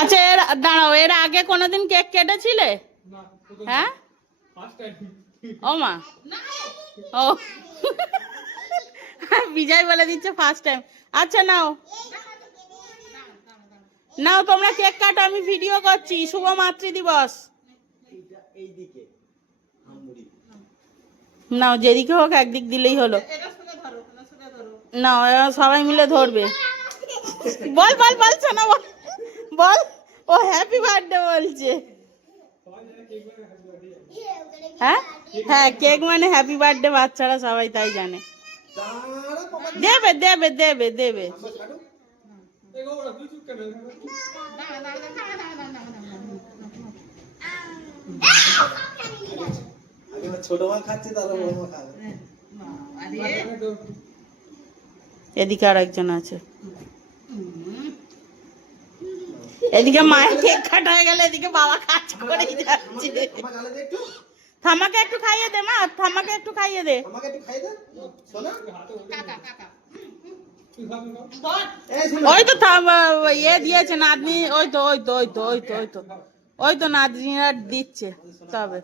আচ্ছা দাঁড়াও, এর আগে কোনোদিন কেক কেটেছিলে? হ্যাঁ, ও মা, ও বিজয় বলে দিচ্ছে ফার্স্ট টাইম। আচ্ছা নাও নাও, তোমরা কেক কাটো, আমি ভিডিও করছি। শুভ মাতৃ দিবস। নাও, যেদিকে হোক একদিক দিলেই হলো। নাও, সবাই মিলে ধরবে। বল বল বল, শোনা বল বল। ও হ্যাপি বার্থডে বলছে। হ্যাঁ হ্যাঁ, কেক মানে হ্যাপি বার্থডে, বাচ্চারা সবাই তাই জানে। দেবে দেবে দেবে দেবে। ছোট মা খাচ্ছে, তারা বড় মা খাবে। এদিকে আর একজন আছে। এদিকে মায়ের কেক কাটা হয়ে গেল, এদিকে বাবা কাজ করে যাচ্ছে। থামাকে একটু খাইয়ে দে মা, থামাকে একটু খাইয়ে দে। ওই তো ইয়ে দিয়েছে নাতনি, ওই তো ওই তো ওই তো ওই তো ওই তো ওই তো নাতনিরা দিচ্ছে তবে।